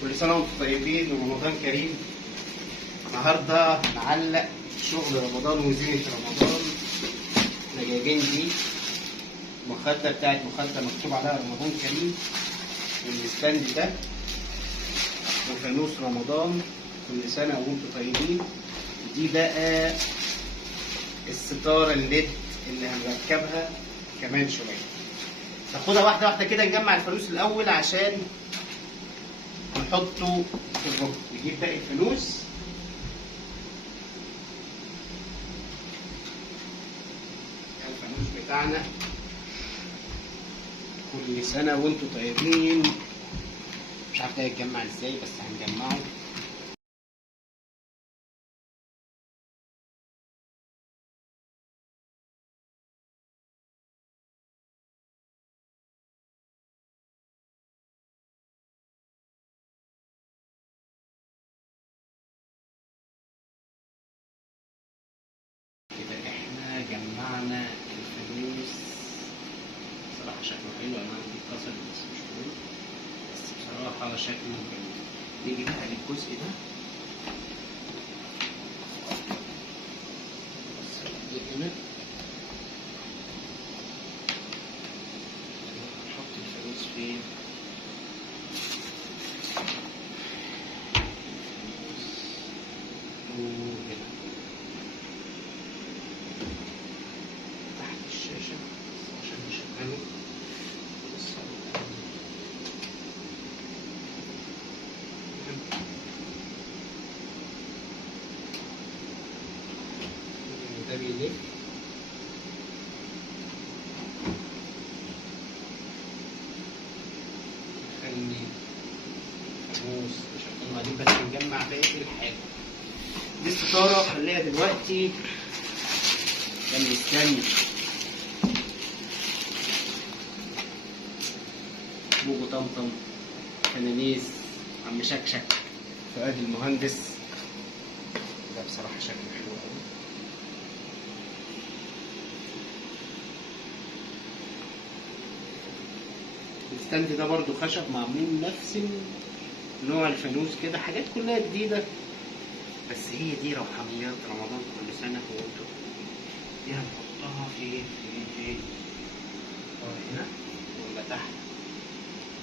كل سنة وانتم طيبين ورمضان كريم. النهارده هنعلق شغل رمضان وزينة رمضان. احنا جايبين دي مخدة بتاعت مخدة مكتوب عليها رمضان كريم، والستاند ده وفانوس رمضان كل سنة وانتم طيبين. دي بقى الستارة الليد اللي هنركبها كمان شوية. ناخدها واحدة واحدة كده، نجمع الفانوس الأول عشان نحطه في الركن. نجيب باقي الفانوس بتاعنا. كل سنة وانتم طيبين. مش عارف ده يتجمع ازاي بس هنجمعه. كده احنا جمعنا الفانوس. صراحة شكله حلو، انا عندي اتكسر بس مش مهم، بس بصراحة شكله جميل. نيجي بقى للجزء ده. بس دي هنا نحط الفانوس فين؟ وهنا تحت الشاشة عشان نشغله. ده بيلف نخلي فانوس نشغله بعدين، بس نجمع باقي الحاجة. دي الستارة خليها دلوقتي جنب الستاند. بوجو طمطم، فنانيس، عم شكشك، فؤاد المهندس. ده بصراحة شكله حلو قوي. الستاند ده برضو خشب معمول نفس نوع الفانوس كده، حاجات كلها جديدة، بس هي دي روحانيات رمضان كل سنة وانتم. دي هنحطها في هنا ولا تحت؟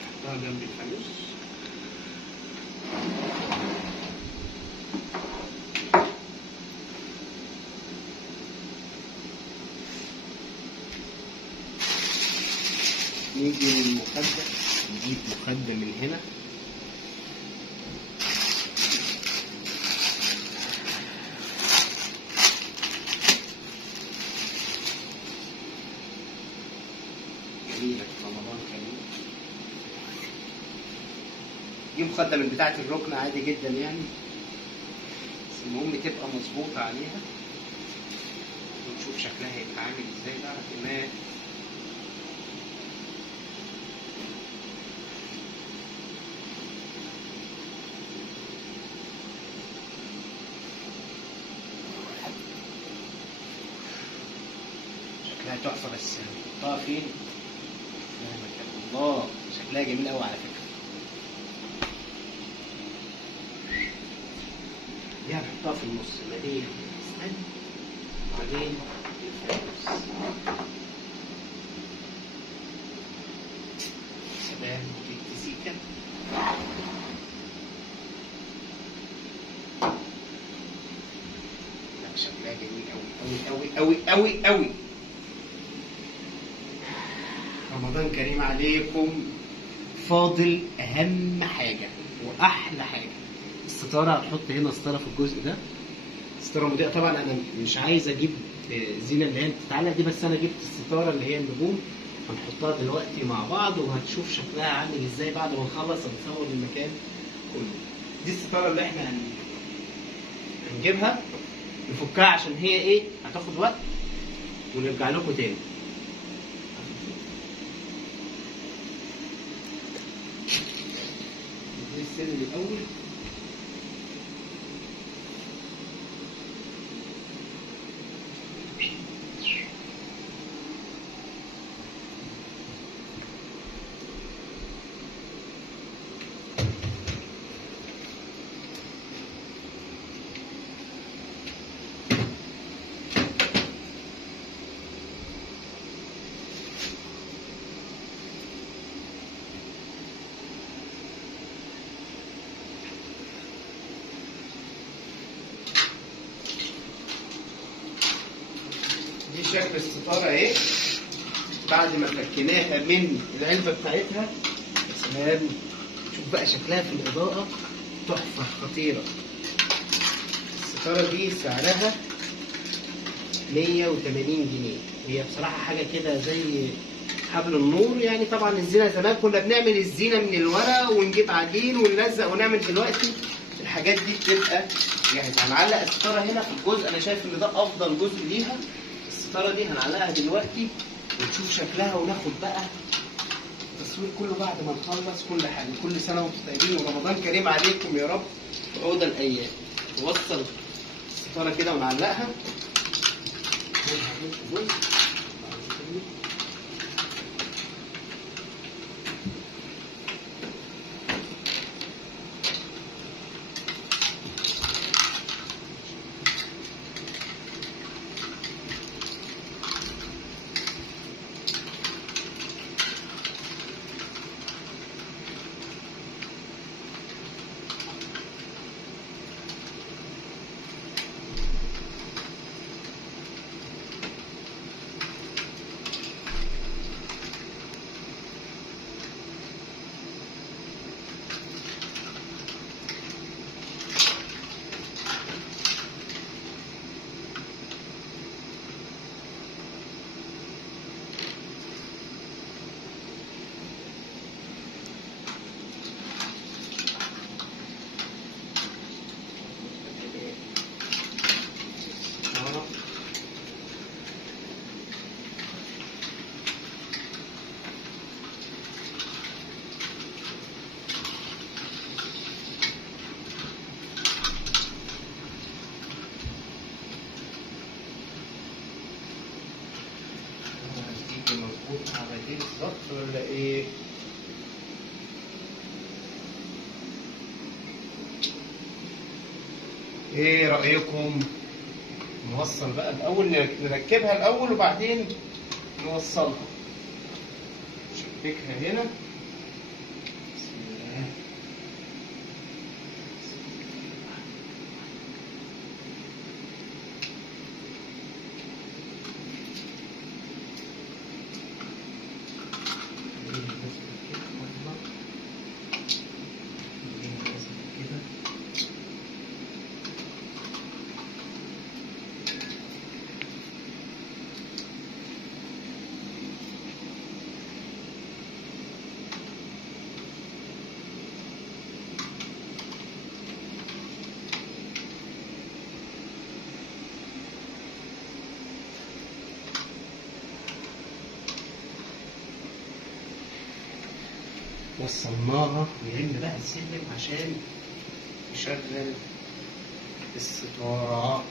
نحطها جنب الفانوس. نيجي للمخدة، نجيب مخدة من هنا. جميلة رمضان كريم. دي مخدة من بتاعة الركن عادي جدا يعني، بس المهم تبقى مظبوطة عليها. ونشوف شكلها هيبقى عامل ازاي بعد ما شكلها تحفة. بس هنحطها فين؟ الله، شكلها جميل قوي على فكرة. دي هنحطها في النص ما بين الستاند وبعدين الفانوس. سلام سيكا. لا شكلها جميل قوي قوي قوي قوي قوي قوي. رمضان كريم عليكم. فاضل اهم حاجه واحلى حاجه، الستاره. هتحط هنا ستاره في الجزء ده، ستاره مضيئه. طبعا انا مش عايز اجيب زينه اللي هي بتتعلق دي، بس انا جبت الستاره اللي هي النجوم. هنحطها دلوقتي مع بعض وهتشوف شكلها عامل ازاي بعد ما نخلص هنصور المكان كله. دي الستاره اللي احنا هنجيبها، نفكها عشان هي ايه هتاخد وقت، ونرجع لكم تاني. السن الاول شكل الستاره اهي بعد ما فكيناها من العلبه بتاعتها. يا سلام، شوف بقى شكلها في الاضاءه تحفه خطيره. الستاره دي سعرها 180 جنيه. هي بصراحه حاجه كده زي حبل النور يعني. طبعا الزينه زمان كنا بنعمل الزينه من الورق ونجيب عجين ونلزق ونعمل. دلوقتي الحاجات دي بتبقى جاهزه. هنعلق الستاره هنا في الجزء، انا شايف ان ده افضل جزء ليها. الستاره دي هنعلقها دلوقتي ونشوف شكلها وناخد بقى التصوير كله بعد ما نخلص كل حاجه. كل سنه وانتم طيبين ورمضان كريم عليكم يا رب وعود الايام. نوصل الستاره كده ونعلقها. مظبوط على دي بالظبط ولا ايه؟ ايه رأيكم؟ نوصل بقى الأول، نركبها الأول وبعدين نوصلها. نشبكها هنا. بسم الله. وصلناها. نلم بقى السلم عشان نشغل الستارة.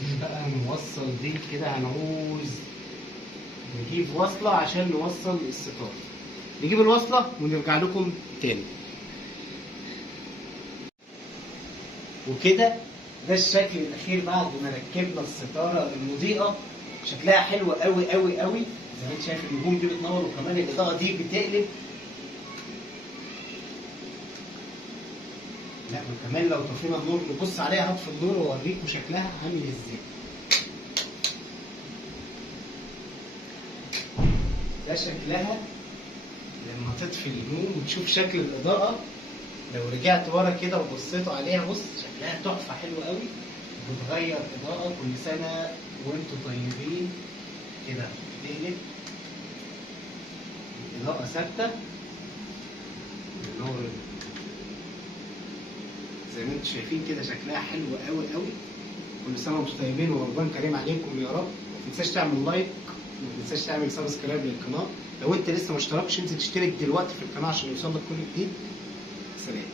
عايزين بقى نوصل دي كده. هنعوز نجيب وصلة عشان نوصل الستارة. نجيب الوصلة ونرجع لكم تاني. وكده ده الشكل الأخير بعد ما ركبنا الستارة المضيئة. شكلها حلو قوي قوي قوي. زي ما انت شايف النجوم دي بتنور وكمان الإضاءة دي بتقلب. لا وكمان لو طفينا النور نبص عليها. هطفي النور واوريكم شكلها عامل ازاي. ده شكلها لما تطفي النور وتشوف شكل الإضاءة. لو رجعت ورا كده وبصيتوا عليها بص شكلها تحفة حلوة قوي. بتغير إضاءة. كل سنة وانتوا طيبين. كده بتقلب الإضاءة ثابتة. النور زي ما انتوا شايفين كده شكلها حلو قوي قوي. كل سنة وانتوا طيبين ورمضان كريم عليكم يا رب. ما تنساش تعمل لايك وما تنساش تعمل سبسكرايب للقناة. لو انت لسه ما اشتركتش انزل اشترك دلوقتي في القناة عشان يوصلك كل جديد. سلام.